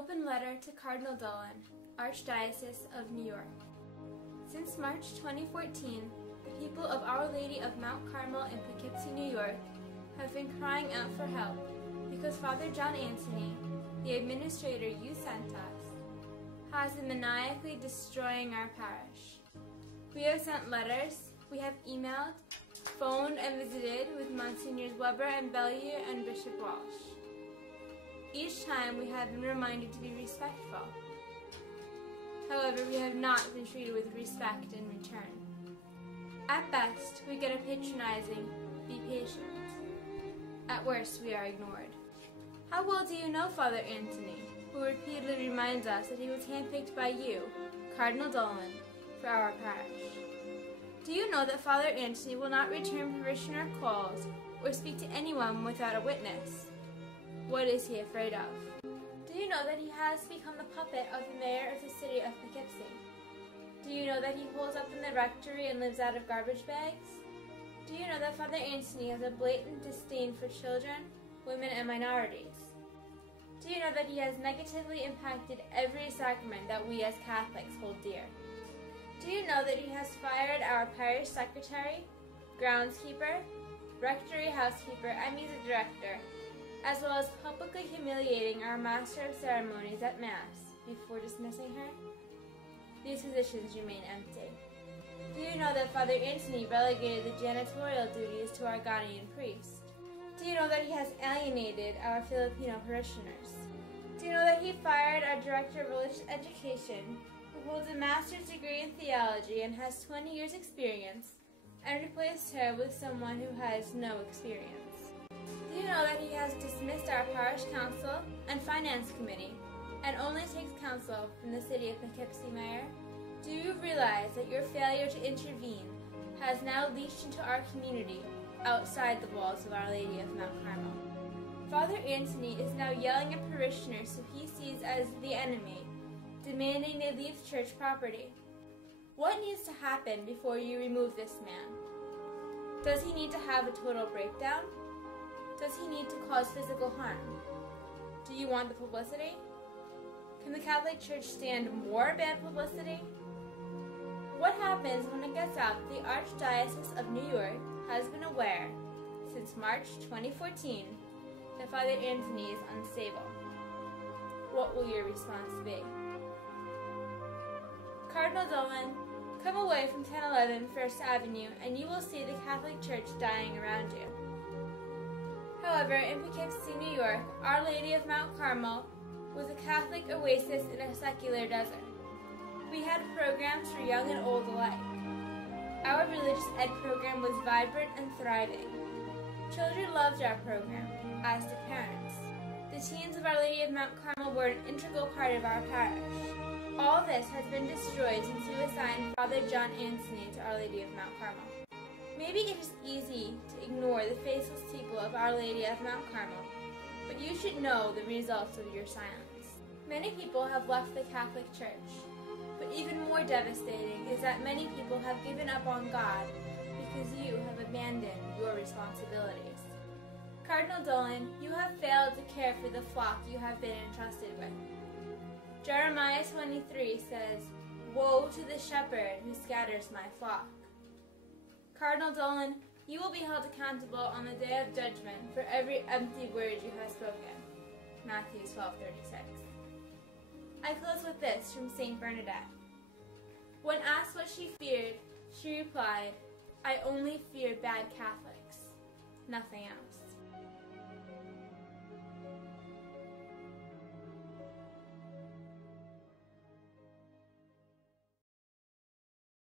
open letter to Cardinal Dolan, Archdiocese of New York. Since March 2014, the people of Our Lady of Mount Carmel in Poughkeepsie, New York, have been crying out for help because Father John Antony, the administrator you sent us, has been maniacally destroying our parish. We have sent letters, we have emailed, phoned and visited with Monsignors Weber and Bellier and Bishop Walsh. Each time we have been reminded to be respectful. However, we have not been treated with respect in return. At best, we get a patronizing, "Be patient." At worst, we are ignored. How well do you know Father Antony, who repeatedly reminds us that he was handpicked by you, Cardinal Dolan, for our parish? Do you know that Father Antony will not return parishioner calls or speak to anyone without a witness? What is he afraid of? Do you know that he has become the puppet of the mayor of the City of Poughkeepsie? Do you know that he holds up in the rectory and lives out of garbage bags? Do you know that Father Antony has a blatant disdain for children, women, and minorities? Do you know that he has negatively impacted every sacrament that we as Catholics hold dear? Do you know that he has fired our parish secretary, groundskeeper, rectory housekeeper, and music director, as well as publicly humiliating our Master of Ceremonies at Mass before dismissing her? These positions remain empty. Do you know that Father Antony relegated the janitorial duties to our Ghanaian priest? Do you know that he has alienated our Filipino parishioners? Do you know that he fired our Director of Religious Education, who holds a master's degree in theology and has 20 years' experience, and replaced her with someone who has no experience? Do you know that he has dismissed our parish council and finance committee and only takes counsel from the City of Poughkeepsie mayor? Do you realize that your failure to intervene has now leached into our community outside the walls of Our Lady of Mount Carmel? Father Antony is now yelling at parishioners who he sees as the enemy, demanding they leave church property. What needs to happen before you remove this man? Does he need to have a total breakdown? Does he need to cause physical harm? Do you want the publicity? Can the Catholic Church stand more bad publicity? What happens when it gets out that the Archdiocese of New York has been aware, since March 2014, that Father Antony is unstable? What will your response be? Cardinal Dolan, come away from 1011 First Avenue and you will see the Catholic Church dying around you. However, in Poughkeepsie, New York, Our Lady of Mount Carmel was a Catholic oasis in a secular desert. We had programs for young and old alike. Our religious ed program was vibrant and thriving. Children loved our program, as did parents. The teens of Our Lady of Mount Carmel were an integral part of our parish. All this has been destroyed since you assigned Father John Antony to Our Lady of Mount Carmel. Maybe it is easy to ignore the faceless people of Our Lady of Mount Carmel, but you should know the results of your silence. Many people have left the Catholic Church, but even more devastating is that many people have given up on God because you have abandoned your responsibilities. Cardinal Dolan, you have failed to care for the flock you have been entrusted with. Jeremiah 23 says, "Woe to the shepherd who scatters my flock." Cardinal Dolan, you will be held accountable on the day of judgment for every empty word you have spoken. Matthew 12:36. I close with this from St. Bernadette. When asked what she feared, she replied, "I only fear bad Catholics, nothing else."